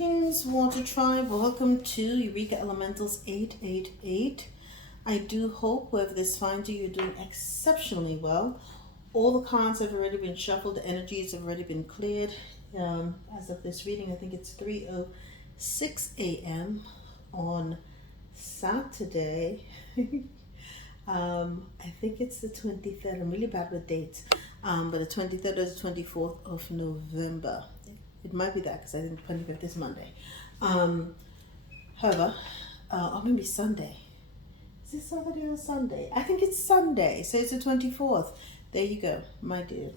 Greetings, Water Tribe. Welcome to Eureka Elementals 888. I do hope whoever this finds you, you're doing exceptionally well. All the cards have already been shuffled, the energies have already been cleared. As of this reading, I think it's 3:06 a.m. on Saturday. I think it's the 23rd. I'm really bad with dates. But the 23rd or the 24th of November. It might be that because I think the 25th is Monday. However, or maybe Sunday. Is it Saturday or Sunday? I think it's Sunday, so it's the 24th. There you go, my dear.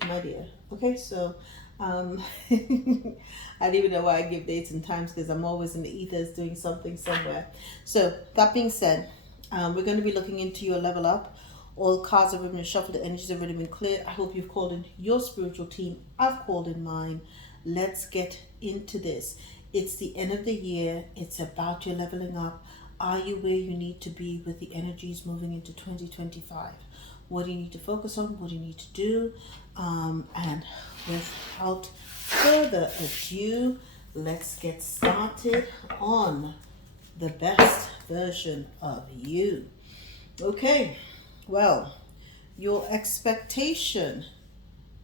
Okay, so I don't even know why I give dates and times because I'm always in the ethers doing something somewhere. So that being said, we're going to be looking into your level up. All cards have been shuffled, the energies have already been cleared. I hope you've called in your spiritual team. I've called in mine. Let's get into this. It's the end of the year. It's about your leveling up. Are you where you need to be with the energies moving into 2025? What do you need to focus on? What do you need to do? And without further ado, let's get started on the best version of you. Okay, well, your expectation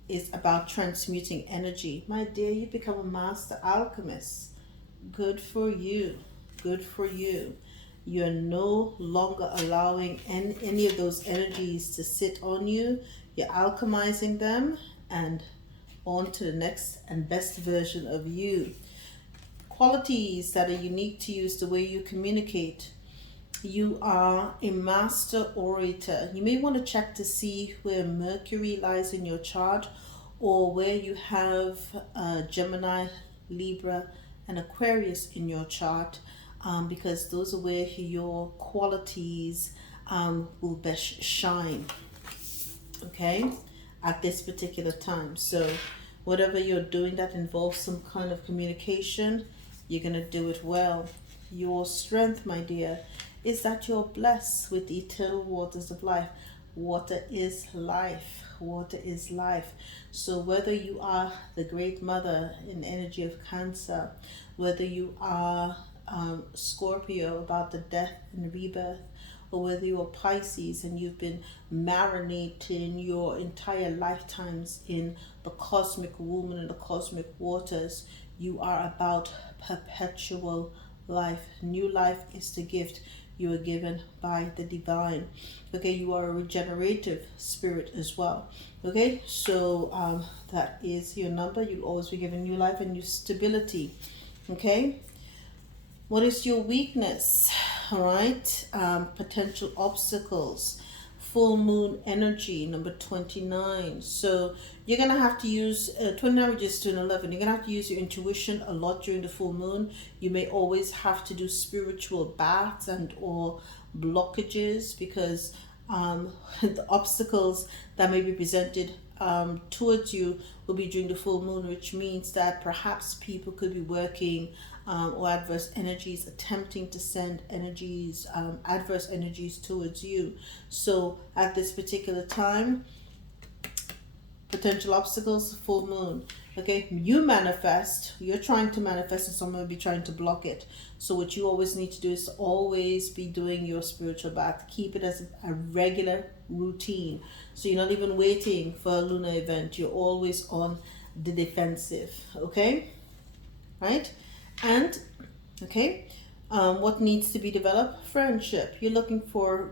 is about transmuting energy. My dear, you become a master alchemist. Good for you. Good for you. You're no longer allowing any of those energies to sit on you. You're alchemizing them and on to the next and best version of you. Qualities that are unique to you is the way you communicate. You are a master orator. You may want to check to see where Mercury lies in your chart or where you have Gemini, Libra, and Aquarius in your chart because those are where your qualities will best shine, okay, at this particular time. So whatever you're doing that involves some kind of communication, you're going to do it well. Your strength, my dear, is that you're blessed with the eternal waters of life. Water is life. Water is life. So whether you are the great mother in energy of Cancer, whether you are Scorpio about the death and rebirth, or whether you're Pisces and you've been marinating your entire lifetimes in the cosmic womb and the cosmic waters, you are about perpetual life. New life is the gift you are given by the divine. Okay, you are a regenerative spirit as well. Okay, so that is your number. You'll always be given new life and new stability. Okay, what is your weakness? All right, potential obstacles. Full moon energy, number 29. So you're going to have to use 29 reaches to an 11. You're going to have to use your intuition a lot during the full moon. You may always have to do spiritual baths and or blockages because the obstacles that may be presented towards you will be during the full moon, which means that perhaps people could be working or adverse energies attempting to send energies, adverse energies towards you. So at this particular time, potential obstacles, full moon. Okay, you manifest, you're trying to manifest and someone will be trying to block it. So what you always need to do is to always be doing your spiritual bath. Keep it as a regular routine. So you're not even waiting for a lunar event. You're always on the defensive. Okay, right? And okay, what needs to be developed? Friendship. You're looking for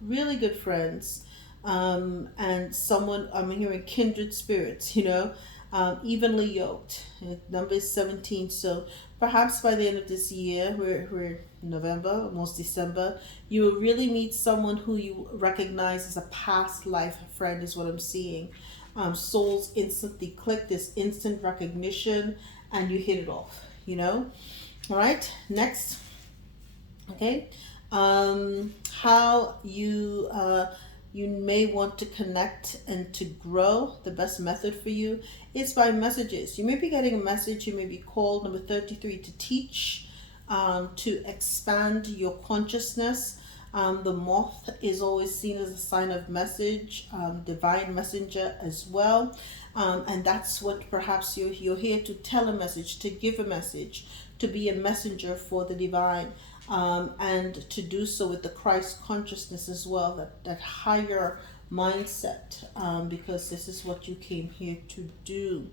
really good friends, and someone, I'm hearing kindred spirits, evenly yoked. Number is 17. So perhaps by the end of this year, we're November, almost December, you will really meet someone who you recognize as a past life friend is what I'm seeing. Souls instantly click, this instant recognition, and you hit it off. All right, next. Okay, how you may want to connect and to grow. The best method for you is by messages. You may be getting a message, you may be called, number 33, to teach, to expand your consciousness. The moth is always seen as a sign of message, divine messenger as well. And that's what perhaps you're here to tell a message, to give a message, to be a messenger for the divine, and to do so with the Christ consciousness as well, that higher mindset, because this is what you came here to do.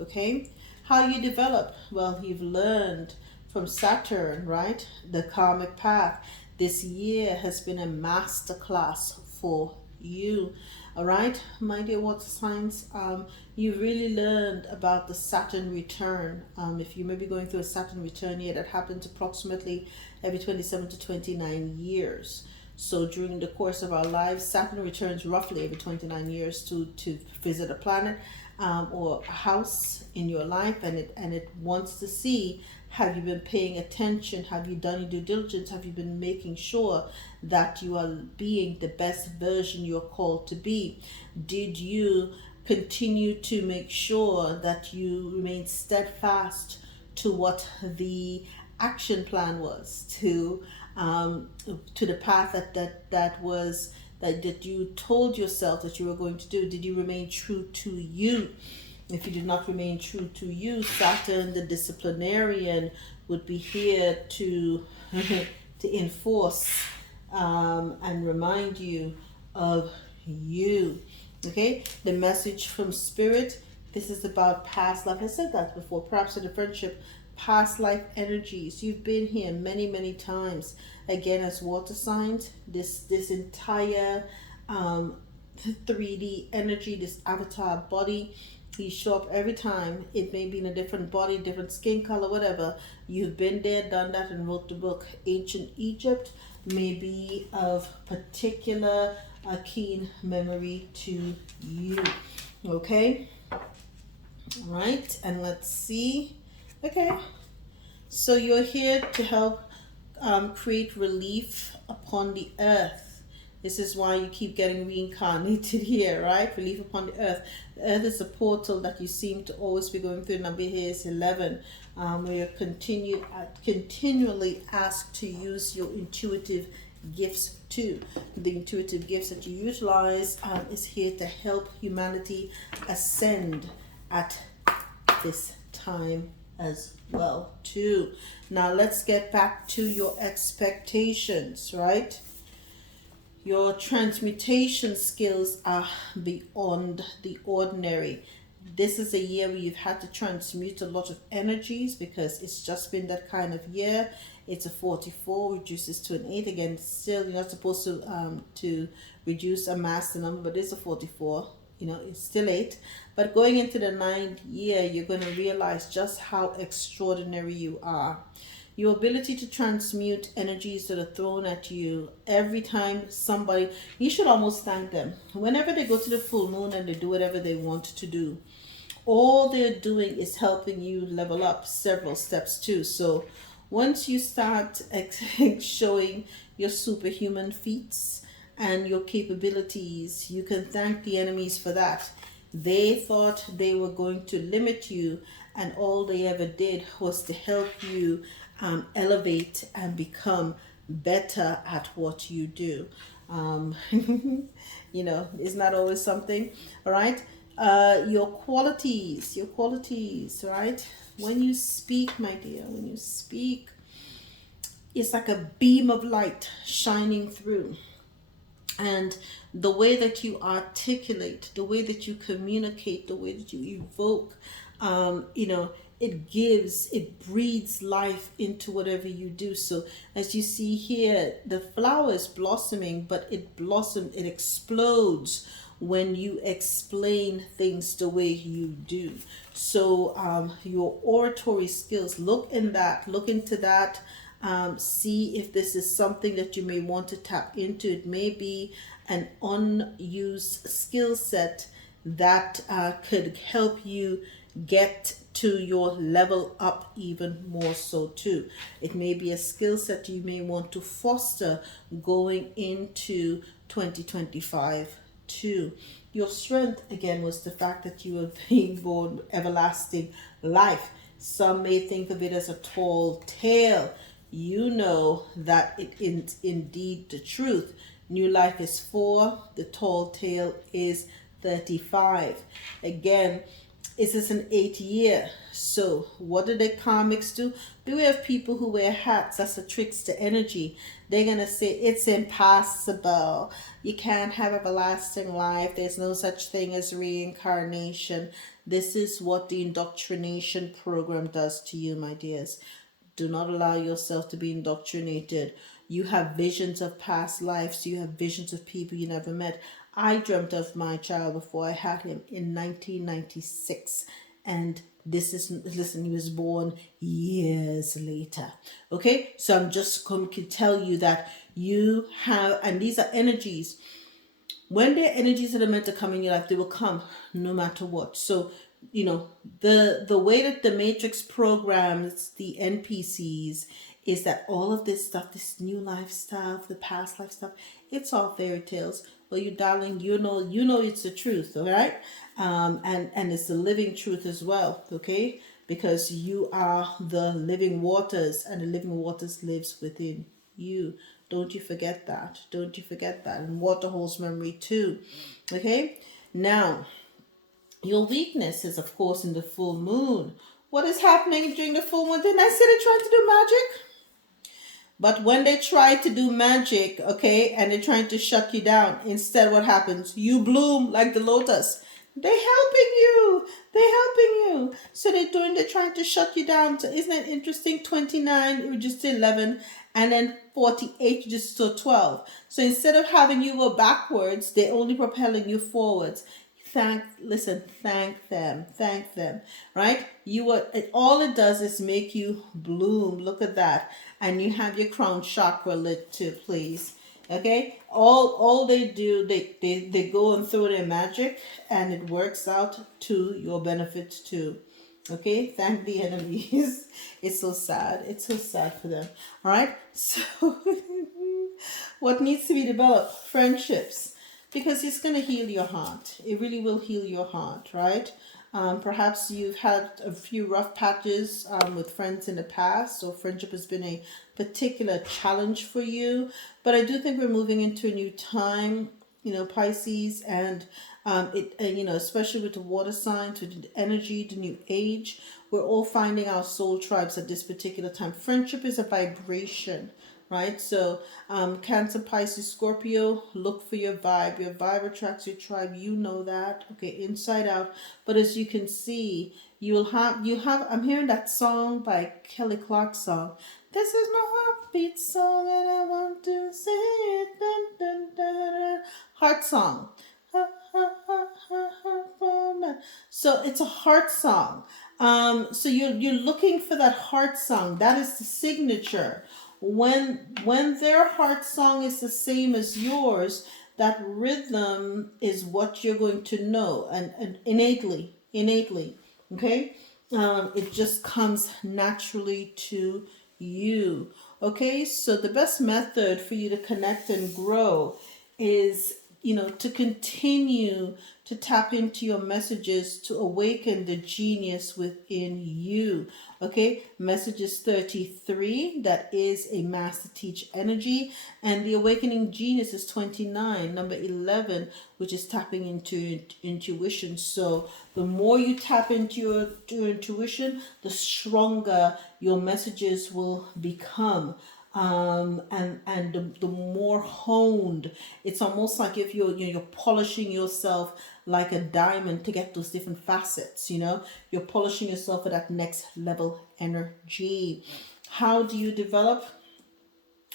Okay? How you develop? Well, you've learned from Saturn, right? The karmic path. This year has been a master class for you. All right, my dear water signs, you really learned about the Saturn return. If you may be going through a Saturn return year, that happens approximately every 27 to 29 years. So during the course of our lives, Saturn returns roughly every 29 years to visit a planet, or a house in your life, and it wants to see, have you been paying attention? Have you done your due diligence? Have you been making sure that you are being the best version you're called to be? Did you continue to make sure that you remain steadfast to what the action plan was, to the path that you told yourself that you were going to do? Did you remain true to you? If you did not remain true to you, Saturn, the disciplinarian, would be here to to enforce, and remind you of you. Okay, the message from Spirit. This is about past life. I said that before. Perhaps in a friendship, past life energies. You've been here many times. Again, as water signs, this entire 3D energy, this avatar body. You show up every time. It may be in a different body, different skin color, whatever. You've been there, done that, and wrote the book. Ancient Egypt may be of particular keen memory to you. Okay? All right, and let's see. Okay, so you're here to help create relief upon the earth. This is why you keep getting reincarnated here, right? Relief upon the earth. The earth is a portal that you seem to always be going through. Number here is 11, where you're continually asked to use your intuitive gifts too. The intuitive gifts that you utilize is here to help humanity ascend at this time as well too. Now let's get back to your expectations, right? Your transmutation skills are beyond the ordinary. This is a year where you've had to transmute a lot of energies because it's just been that kind of year. It's a 44, reduces to an 8. Again, still you're not supposed to reduce a master number, but it's a 44. You know, it's still 8. But going into the 9th year, you're going to realize just how extraordinary you are. Your ability to transmute energies that are thrown at you every time somebody, you should almost thank them. Whenever they go to the full moon and they do whatever they want to do, all they're doing is helping you level up several steps too. So once you start showing your superhuman feats and your capabilities, you can thank the enemies for that. They thought they were going to limit you, and all they ever did was to help you elevate and become better at what you do. You know, it's not always something. All right, your qualities, right? When you speak, my dear, when you speak, it's like a beam of light shining through. And the way that you articulate, the way that you communicate, the way that you evoke, you know, it breathes life into whatever you do. So as you see here, the flower is blossoming, but it explodes when you explain things the way you do. So your oratory skills, look into that. See if this is something that you may want to tap into. It may be an unused skill set that could help you get to your level up even more so too. It may be a skill set you may want to foster going into 2025 too. Your strength again was the fact that you were being born everlasting life. Some may think of it as a tall tale. you know that it is indeed the truth. New life is 4, the tall tale is 35. Again, is this an 8 year? So, what do the karmics do? Beware of people who wear hats. That's a trickster energy. They're going to say it's impossible. You can't have everlasting life. There's no such thing as reincarnation. This is what the indoctrination program does to you, my dears. Do not allow yourself to be indoctrinated. You have visions of past lives. You have visions of people you never met. I dreamt of my child before I had him in 1996. And this is, listen, he was born years later. Okay? So I'm just going to tell you that you have, and these are energies. When they're energies that are meant to come in your life, they will come no matter what. So, the way that the matrix programs the NPCs is that all of this stuff, this new life stuff, the past life stuff, it's all fairy tales. Well, you darling, you know it's the truth, all right? And it's the living truth as well, okay? Because you are the living waters, and the living waters lives within you. Don't you forget that. Don't you forget that. And water holds memory too. Okay? Now, your weakness is, of course, in the full moon. What is happening during the full moon? Didn't I say they're trying to do magic? But when they try to do magic, okay, and they're trying to shut you down, instead what happens? You bloom like the lotus. They're helping you. They're helping you. So they're trying to shut you down. So isn't that interesting? 29, it was just 11, and then 48, just so 12. So instead of having you go backwards, they're only propelling you forwards. Thank them, right? All it does is make you bloom. Look at that. And you have your crown chakra lit too, please. Okay, all they do, they go and throw their magic, and it works out to your benefit too. Okay, thank the enemies. It's so sad. It's so sad for them. All right, so what needs to be developed? Friendships, because it's going to heal your heart. It really will heal your heart, right? Perhaps you've had a few rough patches with friends in the past, so friendship has been a particular challenge for you. But I do think we're moving into a new time, Pisces, and especially with the water signs, with the energy, the new age, we're all finding our soul tribes at this particular time. Friendship is a vibration, right? So Cancer, Pisces, Scorpio, look for your vibe. Your vibe attracts your tribe. You know that. Okay, inside out. But as you can see, you have I'm hearing that song by Kelly Clarkson. This is my heartbeat song and I want to sing it. Dun, dun, dun, dun. Heart song. So it's a heart song. So you're looking for that heart song. That is the signature. When their heart song is the same as yours, that rhythm is what you're going to know, and innately, okay? It just comes naturally to you. Okay, so the best method for you to connect and grow is, to continue to tap into your messages to awaken the genius within you. Okay, messages 33, that is a master teach energy, and the awakening genius is 29, number 11, which is tapping into intuition. So the more you tap into your intuition, the stronger your messages will become. And the more honed, it's almost like if you're polishing yourself like a diamond to get those different facets. You're polishing yourself for that next level energy. How do you develop?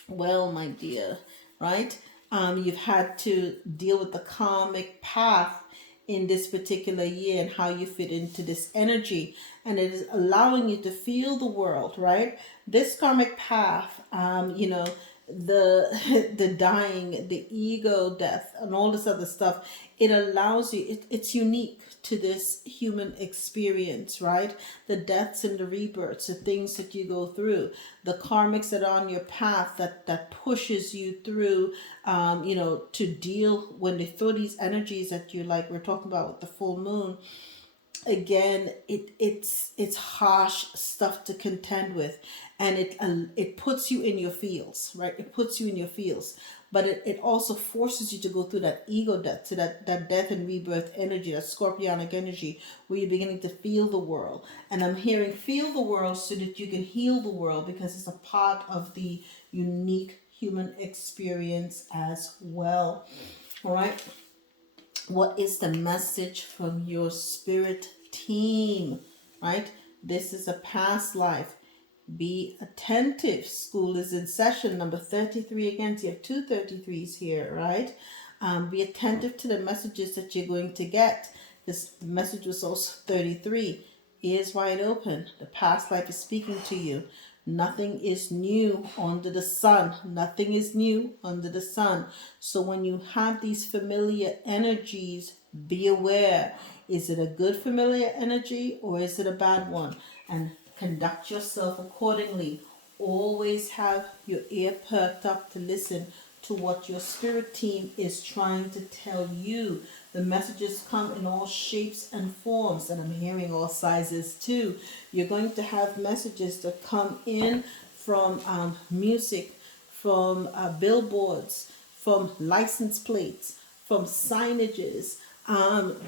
Well, my dear, right? You've had to deal with the karmic path in this particular year and how you fit into this energy, and it is allowing you to feel the world, right? This karmic path, the the dying, the ego death, and all this other stuff, it allows you, it's unique to this human experience, right? The deaths and the rebirths, the things that you go through, the karmics that are on your path that pushes you through, to deal when they throw these energies at you, like we're talking about with the full moon. again, it's harsh stuff to contend with, and it puts you in your feels, right? It puts you in your feels, but it also forces you to go through that ego death, to that death and rebirth energy, that scorpionic energy, where you're beginning to feel the world. And I'm hearing feel the world so that you can heal the world, because it's a part of the unique human experience as well. All right. What is the message from your spirit team, right? This is a past life. Be attentive. School is in session. Number 33 again. So you have two 33s here, right? Be attentive to the messages that you're going to get. This message was also 33. Ears wide open. The past life is speaking to you. Nothing is new under the sun. Nothing is new under the sun. So when you have these familiar energies, be aware. Is it a good familiar energy or is it a bad one? And conduct yourself accordingly. Always have your ear perked up to listen to what your spirit team is trying to tell you. The messages come in all shapes and forms, and I'm hearing all sizes too. You're going to have messages that come in from music, from billboards, from license plates, from signages,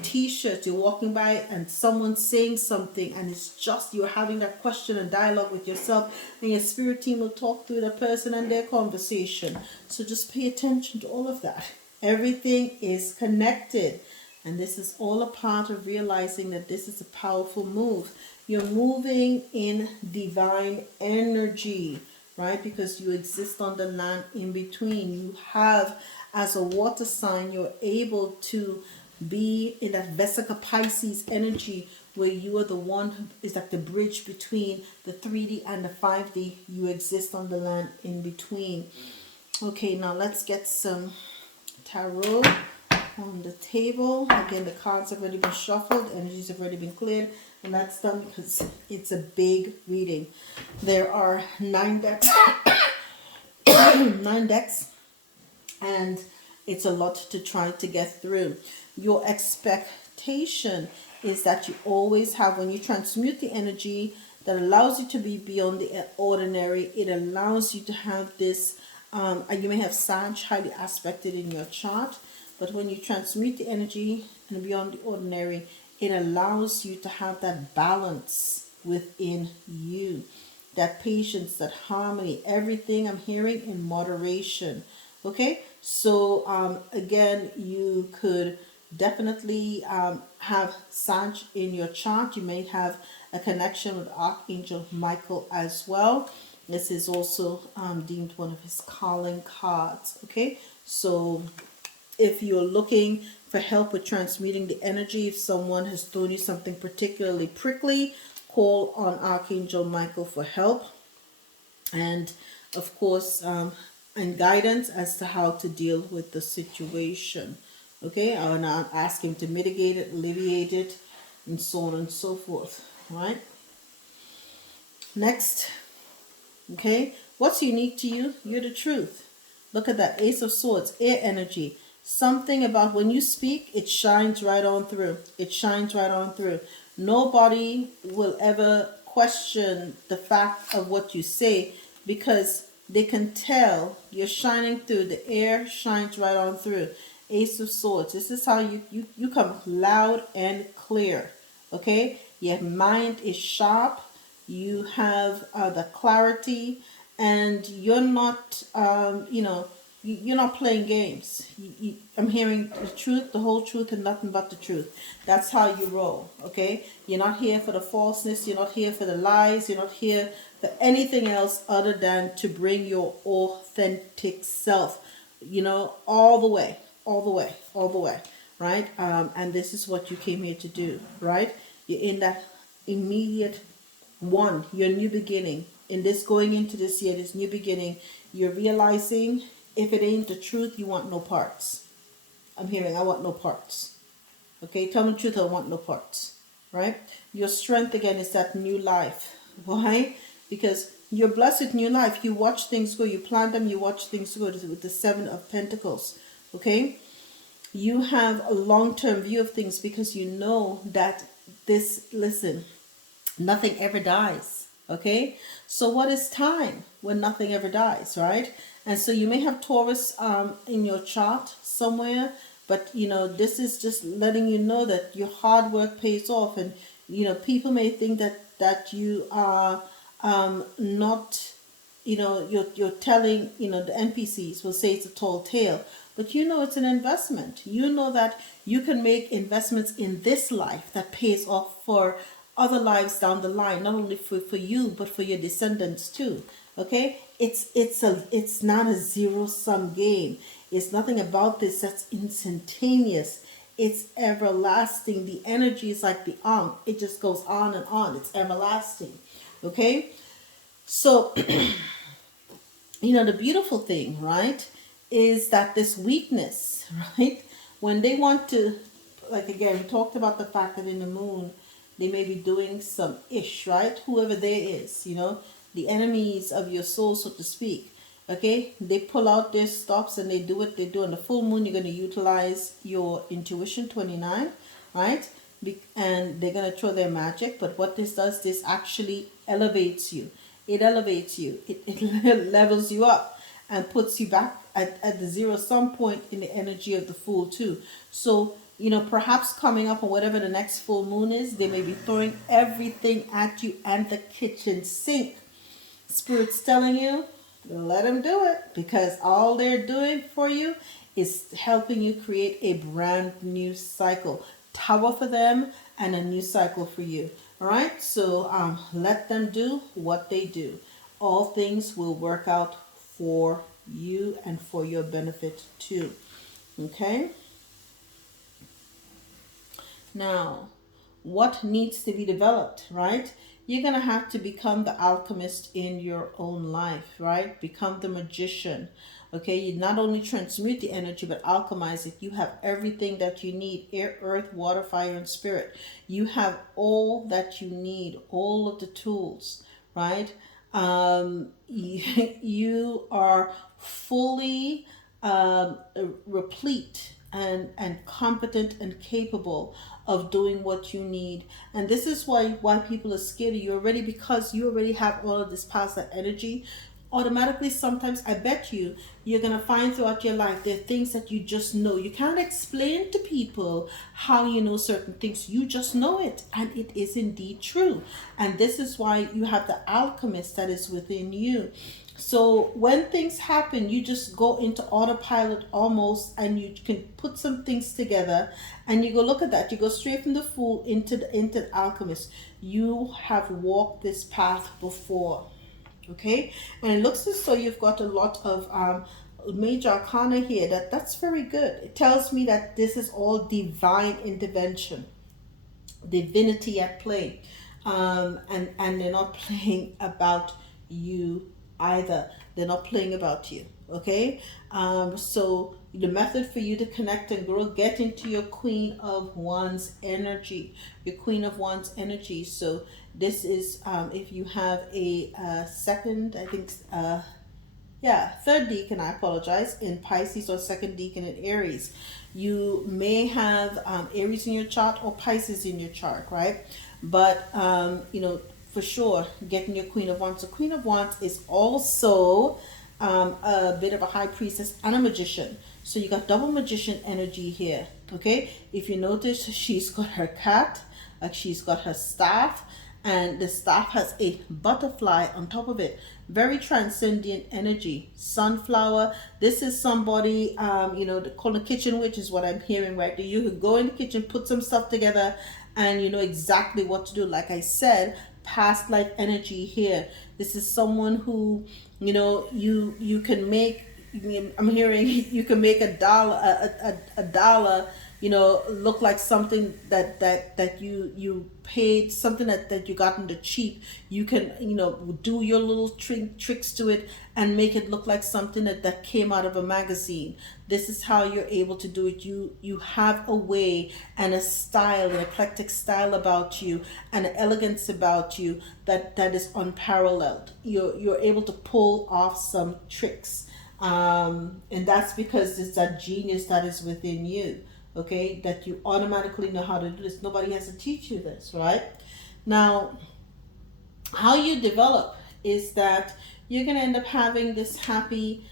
t-shirts. You're walking by and someone's saying something, and it's just you're having that question and dialogue with yourself, and your spirit team will talk through the person and their conversation. So just pay attention to all of that. Everything is connected, and this is all a part of realizing that this is a powerful move. You're moving in divine energy, right? Because you exist on the land in between. You have, as a water sign, you're able to be in that Vesica Pisces energy, where you are the one who is like the bridge between the 3D and the 5D. You exist on the land in between. Okay, now let's get some tarot on the table. Again, the cards have already been shuffled, energies have already been cleared, and that's done because it's a big reading. There are 9 decks, 9 decks, and it's a lot to try to get through. Your expectation is that you always have, when you transmute the energy that allows you to be beyond the ordinary, it allows you to have this, you may have Sag highly aspected in your chart, but when you transmute the energy and beyond the ordinary, it allows you to have that balance within you, that patience, that harmony, everything I'm hearing in moderation. Okay, so again, you could definitely have Sag in your chart. You may have a connection with Archangel Michael as well. This is also deemed one of his calling cards. Okay, so if you're looking for help with transmuting the energy, if someone has thrown you something particularly prickly, call on Archangel Michael for help, and of course and guidance as to how to deal with the situation. Okay, and I'll ask him to mitigate it, alleviate it, and so on and so forth. Right. Next, okay, what's unique to you? You're the truth. Look at that Ace of Swords, air energy. Something about when you speak, it shines right on through. It shines right on through. Nobody will ever question the fact of what you say, because they can tell you're shining through. The air shines right on through. Ace of Swords. This is how you come loud and clear. Okay? Your mind is sharp. You have the clarity, and you're not, you're not playing games. I'm hearing the truth, the whole truth, and nothing but the truth. That's how you roll, okay? You're not here for the falseness. You're not here for the lies. You're not here for anything else other than to bring your authentic self, all the way, all the way, all the way, right? And this is what you came here to do, right? You're in that immediate your new beginning. In this, going into this year, this new beginning, you're realizing if it ain't the truth, you want no parts. I'm hearing, I want no parts. Okay, tell me the truth, I want no parts. Right? Your strength again is that new life. Why? Because you're blessed with new life. You watch things go, you plant them, you watch things go with the 7 of Pentacles. Okay? You have a long-term view of things because you know that this, listen, nothing ever dies. Okay, so what is time when nothing ever dies, right? And so you may have Taurus in your chart somewhere, but this is just letting you know that your hard work pays off. And people may think that you are not, you're telling, the NPCs will say it's a tall tale, but it's an investment. You know that you can make investments in this life that pays off for other lives down the line, not only for you but for your descendants too. Okay, it's not a zero-sum game. It's nothing about this that's instantaneous. It's everlasting. The energy is like the it just goes on and on. It's everlasting. Okay, so the beautiful thing, right, is that this weakness, right, when they want to, like, again, we talked about the fact that in the moon they may be doing some ish, right? Whoever they is, the enemies of your soul, so to speak. Okay, they pull out their stops and they do what they do. On the full moon, you're going to utilize your intuition 29, right? And they're going to throw their magic. But what this does, this actually elevates you. It elevates you. It levels you up and puts you back at the zero sum point in the energy of the Fool too. So perhaps coming up on whatever the next full moon is, they may be throwing everything at you and the kitchen sink. Spirit's telling you, let them do it, because all they're doing for you is helping you create a brand new cycle. Tower for them and a new cycle for you. All right, so let them do what they do. All things will work out for you and for your benefit too. Okay. Now, what needs to be developed, right? You're going to have to become the alchemist in your own life, right? Become the magician. Okay, you not only transmute the energy, but alchemize it. You have everything that you need: air, earth, water, fire, and spirit. You have all that you need, all of the tools, right? You are fully replete and competent and capable of doing what you need. And this is why people are scared of you already, because you already have all of this positive energy. Automatically, sometimes I bet you're gonna find throughout your life there are things that you just know. You can't explain to people how you know certain things. You just know it, and it is indeed true. And this is why you have the alchemist that is within you. So when things happen, you just go into autopilot almost, and you can put some things together, and you go look at that. You go straight from the Fool into the alchemist. You have walked this path before. Okay, and it looks as though you've got a lot of major arcana here. That's very good. It tells me that this is all divine intervention, divinity at play, and they're not playing about you either. They're not playing about you. Okay, so the method for you to connect and grow, get into your Queen of Wands energy, your Queen of Wands energy. So this is if you have a second, I think, third decan, I apologize, in Pisces, or second decan in Aries. You may have Aries in your chart or Pisces in your chart, right? But for sure, getting your Queen of Wands. So Queen of Wands is also a bit of a high priestess and a magician. So you got double magician energy here. Okay, if you notice, she's got her cat, like she's got her staff, and the staff has a butterfly on top of it. Very transcendent energy. Sunflower. This is somebody, they call a kitchen witch is what I'm hearing, right? You could go in the kitchen, put some stuff together, and you know exactly what to do. Like I said, past life energy here. This is someone who, you can make, I'm hearing you can make a dollar, look like something that you paid, something that you got in the cheap. You can, do your little tricks to it and make it look like something that came out of a magazine. This is how you're able to do it. You have a way and a style, an eclectic style about you, and an elegance about you that is unparalleled. You're able to pull off some tricks. And that's because it's that genius that is within you. okay, that you automatically know how to do this. Nobody has to teach you this, right? Now, how you develop is that you're going to end up having this happy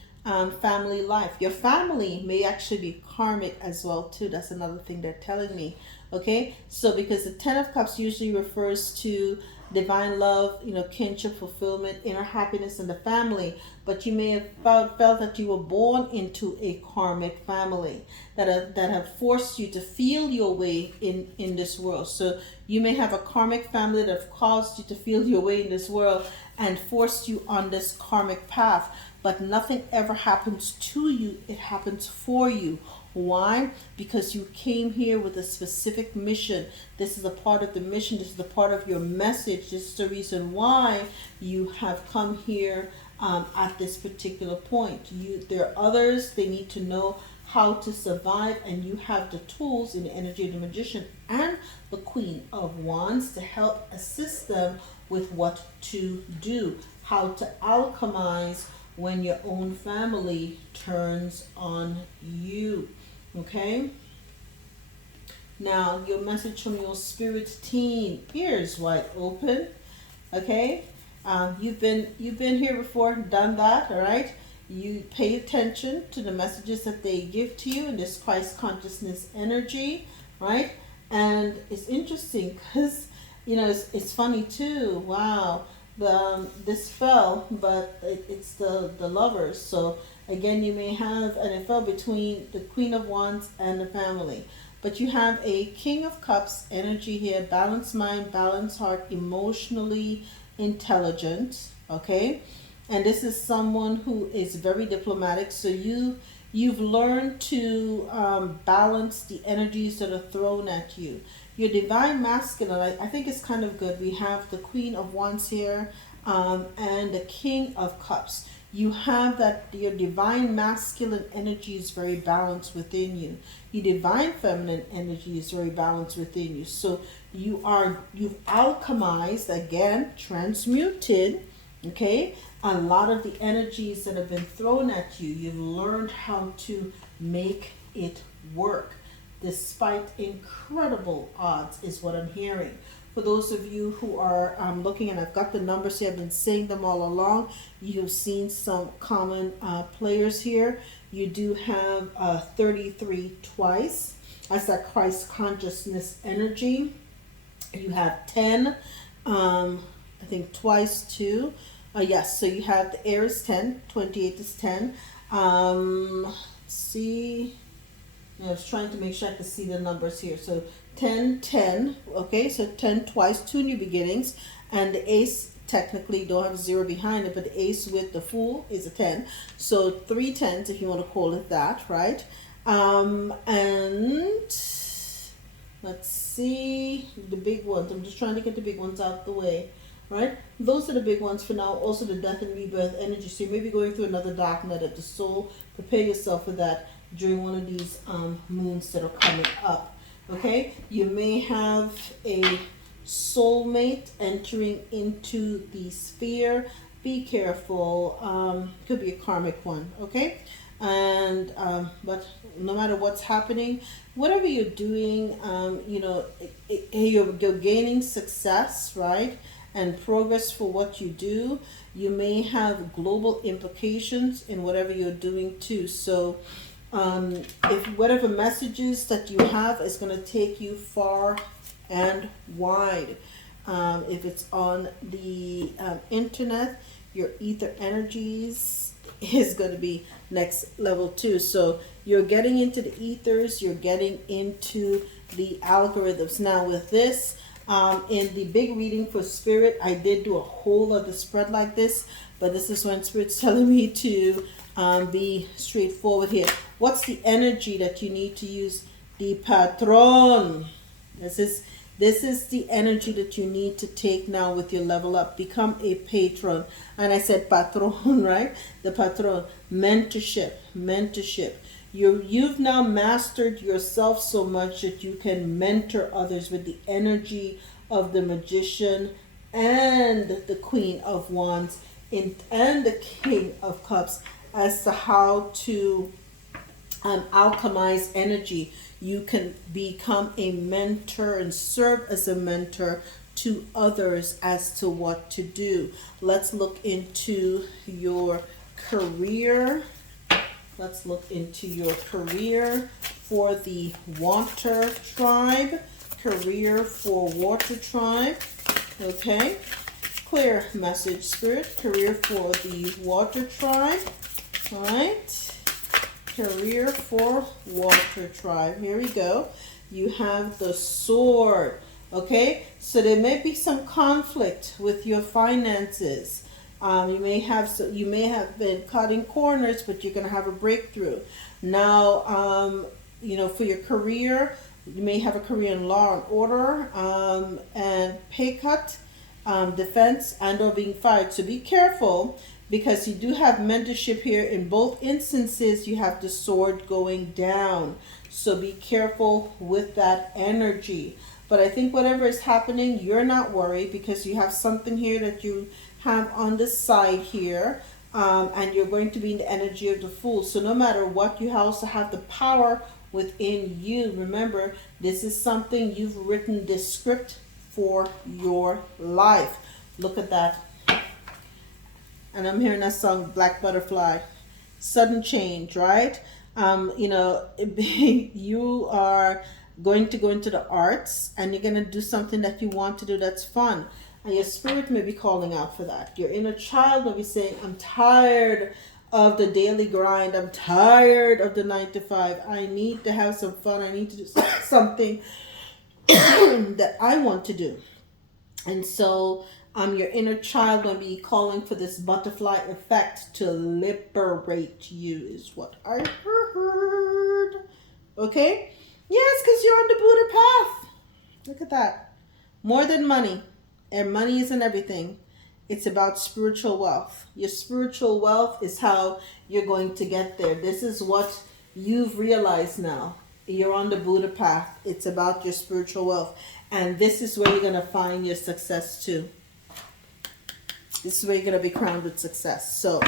family life. Your family may actually be karmic as well too. That's another thing they're telling me. Okay, so because the Ten of Cups usually refers to divine love, kinship, fulfillment, inner happiness in the family, but you may have felt that you were born into a karmic family that have forced you to feel your way in this world. So you may have a karmic family that have caused you to feel your way in this world and forced you on this karmic path, but nothing ever happens to you, it happens for you. Why? Because you came here with a specific mission. This is a part of the mission. This is a part of your message. This is the reason why you have come here at this particular point. There are others, they need to know how to survive, and you have the tools in the energy of the Magician and the Queen of Wands to help assist them with what to do, how to alchemize when your own family turns on you. Okay, now your message from your spirit team, ears wide open. Okay, you've been here before, done that. All right, you pay attention to the messages that they give to you in this Christ consciousness energy, right? And it's interesting because it's funny too. Wow, this fell, but it's the lovers. So again, you may have, and it fell between the Queen of Wands and the family. But you have a King of Cups energy here, balanced mind, balanced heart, emotionally intelligent, okay? And this is someone who is very diplomatic. So you've learned to balance the energies that are thrown at you. Your divine masculine, I think it's kind of good. We have the Queen of Wands here and the King of Cups. You have that your divine masculine energy is very balanced within you. Your divine feminine energy is very balanced within you. So you've alchemized, again, transmuted, okay, a lot of the energies that have been thrown at you. You've learned how to make it work despite incredible odds, is what I'm hearing. For those of you who are looking, and I've got the numbers here, I've been saying them all along. You've seen some common players here. You do have 33 twice. That's that Christ consciousness energy. You have 10, I think twice too. Yes, so you have the air is 10, 28 is 10. Let's see. I was trying to make sure I could see the numbers here. So 10, 10, okay, so 10 twice, 2 new beginnings, and the ace technically don't have a 0 behind it, but the ace with the fool is a 10. So 3 tens, if you want to call it that, right? And let's see the big ones. I'm just trying to get the big ones out the way, right? Those are the big ones for now. Also the death and rebirth energy. So you may be going through another dark night of the soul. Prepare yourself for that during one of these moons that are coming up. Okay, you may have a soulmate entering into the sphere. Be careful. Could be a karmic one. Okay, and but no matter what's happening, whatever you're doing, you're gaining success, right? And progress for what you do. You may have global implications in whatever you're doing too. So if whatever messages that you have is going to take you far and wide. If it's on the internet, your ether energies is going to be next level too. So you're getting into the ethers, you're getting into the algorithms. Now with this, in the big reading for spirit, I did do a whole other spread like this, but this is when spirit's telling me to be straightforward here. What's the energy that you need to use? The patron. This is the energy that you need to take now with your level up. Become a patron. And I said patron, right? The patron. Mentorship. You've now mastered yourself so much that you can mentor others with the energy of the Magician and the Queen of Wands and the King of Cups as to how to alchemize energy. You can become a mentor and serve as a mentor to others as to what to do. Let's look into your career. Let's look into your career for the water tribe. Career for water tribe. Okay. Clear message, Spirit. Career for the water tribe. All right. Career for water tribe. Here we go. You have the sword. Okay. So there may be some conflict with your finances. You may have been cutting corners, but you're going to have a breakthrough. Now, for your career, you may have a career in law and order, and pay cut, defense, and or being fired. So be careful, because you do have mentorship here. In both instances, you have the sword going down. So be careful with that energy. But I think whatever is happening, you're not worried, because you have something here that you have on the side here, and you're going to be in the energy of the Fool. So no matter what, you also have the power within you. Remember, this is something you've written this script for your life. Look at that. And I'm hearing that song, Black Butterfly. Sudden change, right? You are going to go into the arts, and you're going to do something that you want to do that's fun. And your spirit may be calling out for that. Your inner child may be saying, I'm tired of the daily grind. I'm tired of the 9 to 5. I need to have some fun. I need to do something that I want to do. And so your inner child will be calling for this butterfly effect to liberate you, is what I heard. Okay? Yes, because you're on the Buddha path. Look at that. More than money. And money isn't everything. It's about spiritual wealth. Your spiritual wealth is how you're going to get there. This is what you've realized now. You're on the Buddha path. It's about your spiritual wealth. And this is where you're going to find your success too. This is where you're going to be crowned with success. So,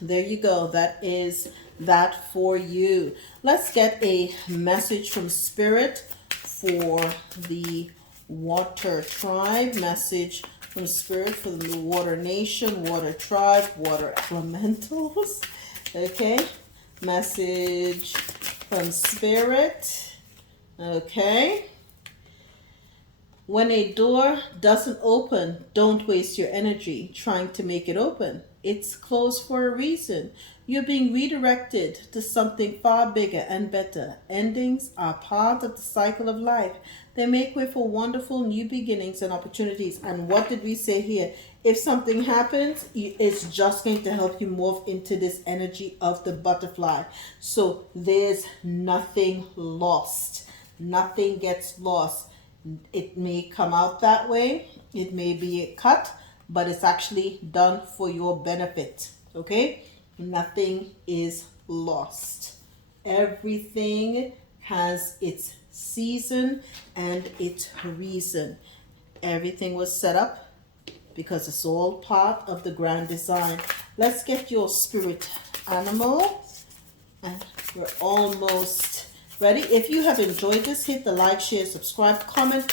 there you go. That is that for you. Let's get a message from Spirit for the Water Tribe. Message from Spirit for the Water Nation, Water Tribe, Water Elementals. Okay. Message from Spirit. Okay. When a door doesn't open, don't waste your energy trying to make it open. It's closed for a reason. You're being redirected to something far bigger and better. Endings are part of the cycle of life. They make way for wonderful new beginnings and opportunities. And what did we say here? If something happens, it's just going to help you morph into this energy of the butterfly. So there's nothing lost. Nothing gets lost. It may come out that way. It may be a cut, but it's actually done for your benefit. Okay? Nothing is lost. Everything has its season and its reason. Everything was set up because it's all part of the grand design. Let's get your spirit animal. And we're almost ready. If you have enjoyed this, hit the like, share, subscribe, comment.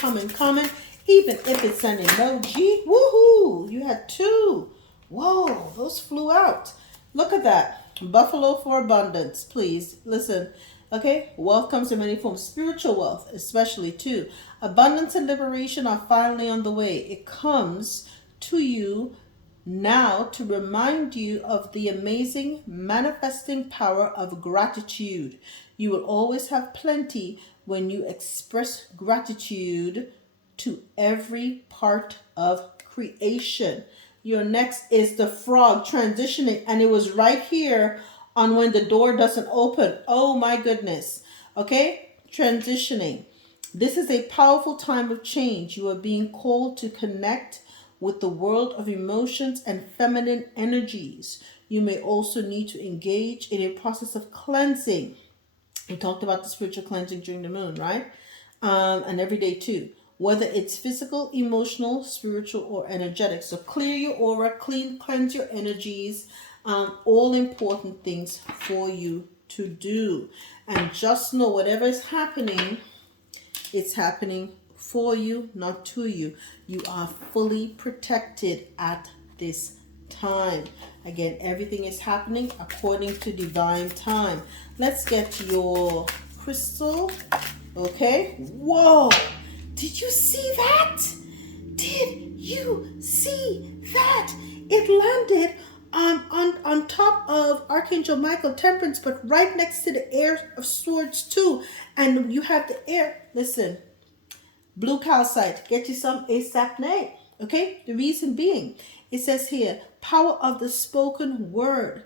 Even if it's an emoji. Woohoo! You had 2. Whoa, those flew out. Look at that. Buffalo for abundance. Please listen. Okay, wealth comes in many forms. Spiritual wealth, especially too. Abundance and liberation are finally on the way. It comes to you now to remind you of the amazing manifesting power of gratitude. You will always have plenty when you express gratitude to every part of creation. Your next is the frog transitioning, and it was right here on when the door doesn't open. Oh my goodness. Okay, transitioning. This is a powerful time of change. You are being called to connect with the world of emotions and feminine energies. You may also need to engage in a process of cleansing. We talked about the spiritual cleansing during the moon, right? And every day too. Whether it's physical, emotional, spiritual, or energetic. So clear your aura, cleanse your energies. all important things for you to do. And just know whatever is happening, it's happening for you, not to you. You are fully protected at this time. Again, everything is happening according to divine time. Let's get your crystal. Okay. Whoa. Did you see that? Did you see that? It landed on top of Archangel Michael Temperance, but right next to the Air of Swords too. And you have the air. Listen, blue calcite, get you some ASAP now. Okay? The reason being, it says here, power of the spoken word.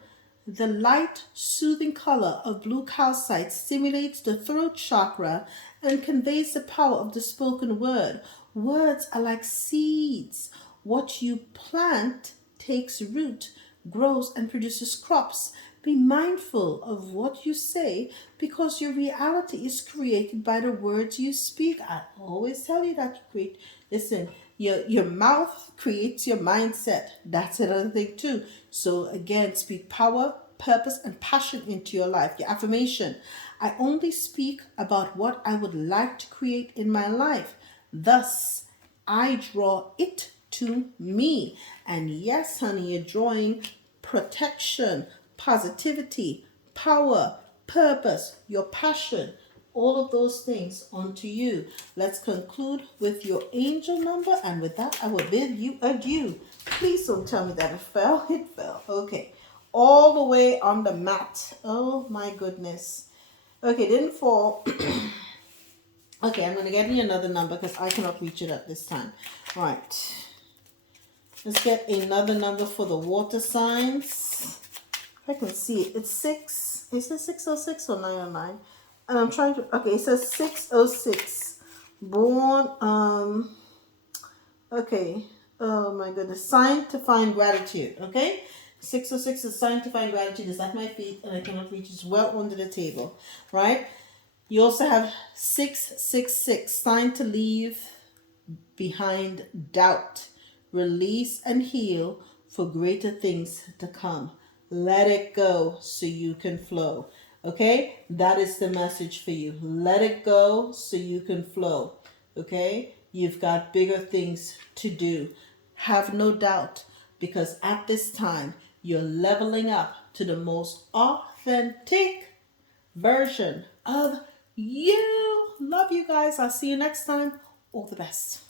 The light, soothing color of blue calcite stimulates the throat chakra and conveys the power of the spoken word. Words are like seeds. What you plant takes root, grows, and produces crops. Be mindful of what you say because your reality is created by the words you speak. I always tell you that you create. Listen, your mouth creates your mindset. That's another thing too. So again, speak power, purpose, and passion into your life. Your affirmation. I only speak about what I would like to create in my life. Thus, I draw it to me. And yes, honey, you're drawing protection, positivity, power, purpose, your passion, all of those things onto you. Let's conclude with your angel number, and with that, I will bid you adieu. Please don't tell me that it fell. It fell. Okay. All the way on the mat. Oh my goodness. Okay, didn't fall. Okay, I'm going to get me another number because I cannot reach it at this time. All right. Let's get another number for the water signs. If I can see it. It's 6. Is it 606 or 909? And I'm trying to... Okay, it says 606. Born... Okay. Oh my goodness. Sign to find gratitude. Okay? 606 is sign to find gratitude. Is at my feet and I cannot reach. It's well under the table. Right? You also have 666. Sign to leave behind doubt. Release and heal for greater things to come. Let it go so you can flow. Okay? That is the message for you. Let it go so you can flow. Okay? You've got bigger things to do. Have no doubt, because at this time, you're leveling up to the most authentic version of you. Love you guys. I'll see you next time. All the best.